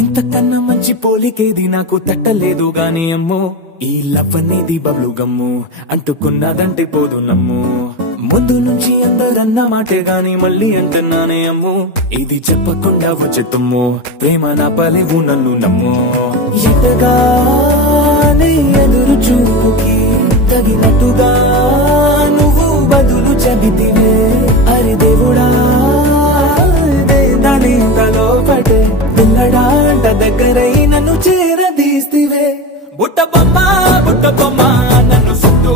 ఇంతకన్నా మంచి పోలికేది నాకు తట్టలేదు గాని అమ్మో, ఈ లవ్ అనేది బబ్లు గమ్ము, అంటుకున్నదంటే పోదు నమ్ము. ముందు నుంచి అందరన్న మాటే గాని మళ్ళీ అంటున్నానే అమ్ము, ఇది చెప్పకుండా వచ్చేతుమ్ము, ప్రేమ నా పలేవు నన్ను నమ్ము. ఎటగానే ఎదురు చూపుకి తగినట్టుగా నువ్వు బదులు చెబితివే, అరే దేవుడా దాని తలో పడే పిల్లడాంట దగ్గరై నన్ను చేరదీస్తివే. బుట్ట బొమ్మ నన్ను సుట్టు